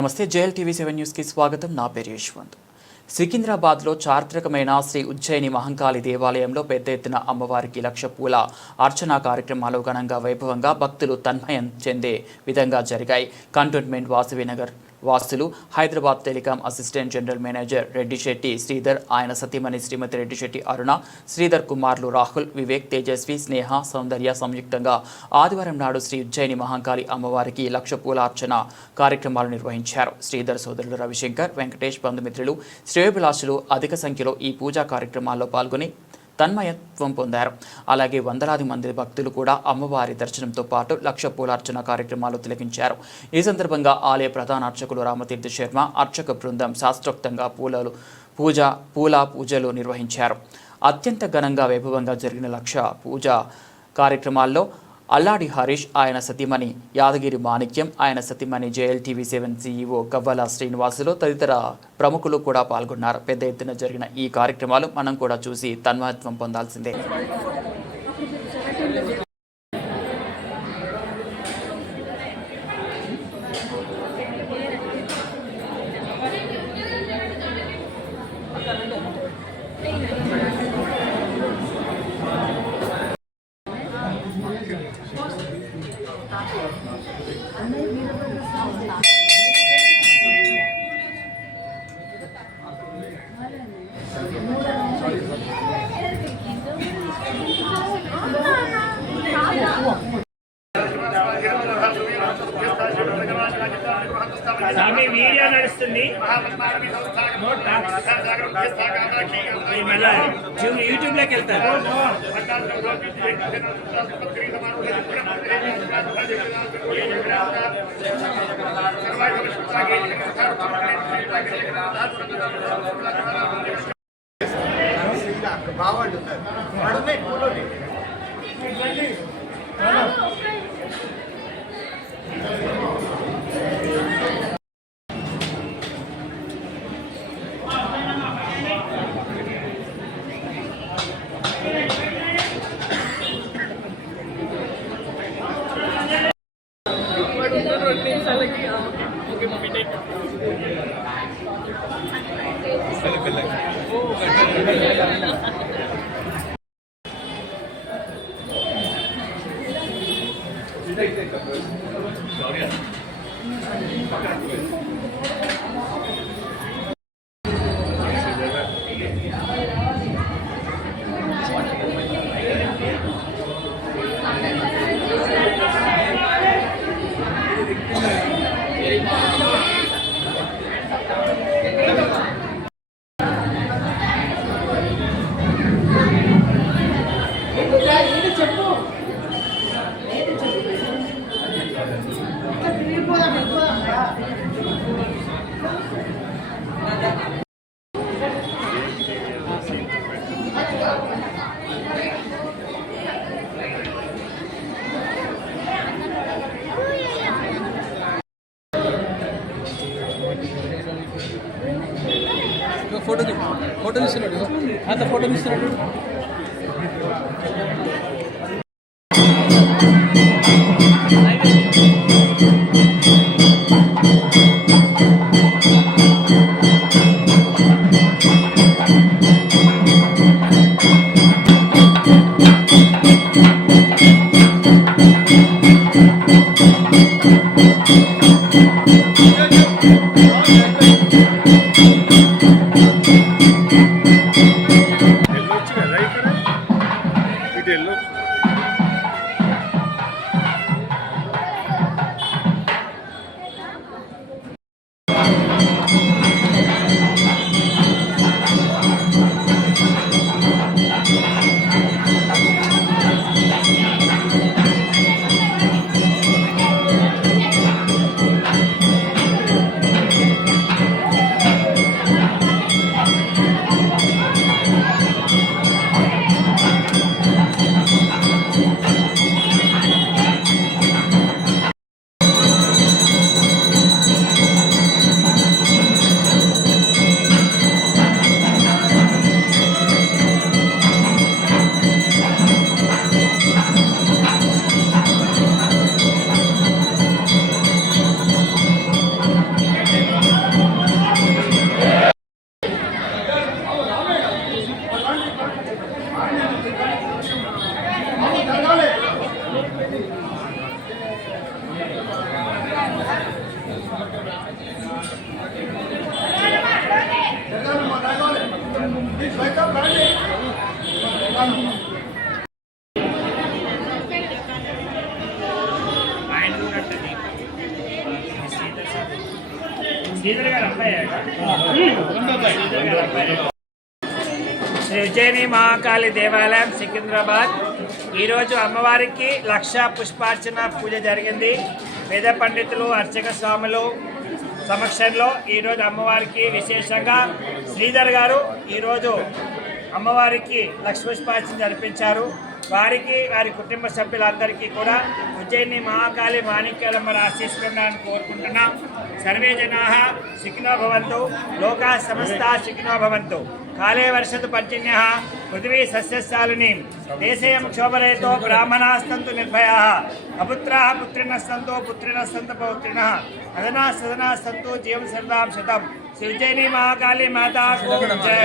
నమస్తే JL TV 7 news కి స్వాగతం. నా పేరు యశ్వంత్. సికింద్రాబాద్లో చారిత్రకమైన శ్రీ ఉజ్జయిని మహంకాళి దేవాలయంలో పెద్ద ఎత్తున అమ్మవారికి లక్ష పూల అర్చనా కార్యక్రమాలు ఘనంగా వైభవంగా భక్తులు తన్మయం చెందే విధంగా జరిగాయి. కంటోన్మెంట్ వాసవినగర్ వాసులు Hyderabad telecom assistant general manager Reddy Shetty Sridhar, ఆయన సతీమణి శ్రీమతి రెడ్డి శెట్టి అరుణ, శ్రీధర్ కుమార్లు రాహుల్, వివేక్, తేజస్వి, స్నేహ, సౌందర్య సంయుక్తంగా ఆదివారం నాడు శ్రీ ఉజ్జయిని మహంకాళి అమ్మవారికి లక్ష పూల అర్చన కార్యక్రమాలు నిర్వహించారు. శ్రీధర్ సోదరులు రవిశంకర్, వెంకటేష్, బంధుమిత్రులు, శ్రేయోభిలాషులు అధిక సంఖ్యలో ఈ పూజా కార్యక్రమాల్లో పాల్గొని తన్మయత్వం పొందారు. అలాగే వందలాది మంది భక్తులు కూడా అమ్మవారి దర్శనంతో పాటు లక్ష పూలార్చన కార్యక్రమాలు తిలకించారు. ఈ సందర్భంగా ఆలయ ప్రధాన అర్చకులు రామతీర్థ శర్మ, అర్చక బృందం శాస్త్రోక్తంగా పూజలు నిర్వహించారు. అత్యంత ఘనంగా వైభవంగా జరిగిన లక్ష పూజ కార్యక్రమాల్లో అల్లాడి హరీష్, ఆయన సతీమణి యాదగిరి మాణిక్యం, ఆయన సతీమణి జేఎల్ టీవీ 7 CEO గవ్వల శ్రీనివాసులు తదితర ప్రముఖులు కూడా పాల్గొన్నారు. పెద్ద ఎత్తున జరిగిన ఈ కార్యక్రమాలు మనం కూడా చూసి తన్మయత్వం పొందాల్సిందే. స్వామి వీడియో నడుస్తుంది. యూట్యూబ్ లోకి వెళ్తారు. ఫోటో తీస్తున్నాడు అంత ఫోటో తీస్తున్నాడు. ఆయన ఉన్నట్టుంది. శ్రీధర్ గారు అబ్బాయి శ్రీ ఉజ్జయిని మహాకాళి దేవాలయం సికింద్రాబాద్. ఈరోజు అమ్మవారికి లక్ష పుష్పార్చన పూజ జరిగింది. వేద పండితులు అర్చక స్వాములు సమక్షంలో ఈరోజు అమ్మవారికి విశేషంగా శ్రీధర్ గారు ఈరోజు అమ్మవారికి లక్ష పుష్పార్చన జరిపించారు. వారికి వారి కుటుంబ సభ్యులందరికీ కూడా ఉజ్జయిని మహాకాళి మాణిక్యాలమ్మ ఆశీస్సులను కోరుకుంటున్నాం. సర్వే జనాః సుఖినో భవంతు, లోకాః సమస్తాః సుఖినో భవంతు. కాలే వర్షతు పర్జన్యః, పృథివీ సస్యశాలినీ. దేశేయం క్షోభరహితో బ్రాహ్మణాస్తంతు నిర్భయాః, అపుత్రాः పుత్రిణः సంతు పుత్రిణः సంతు పౌత్రిణः, అదనాः సదనాः సంతు జీవం శరదాం శతం. శ్రీ ఉజ్జయిని మహాకాళి మాతా కో జై.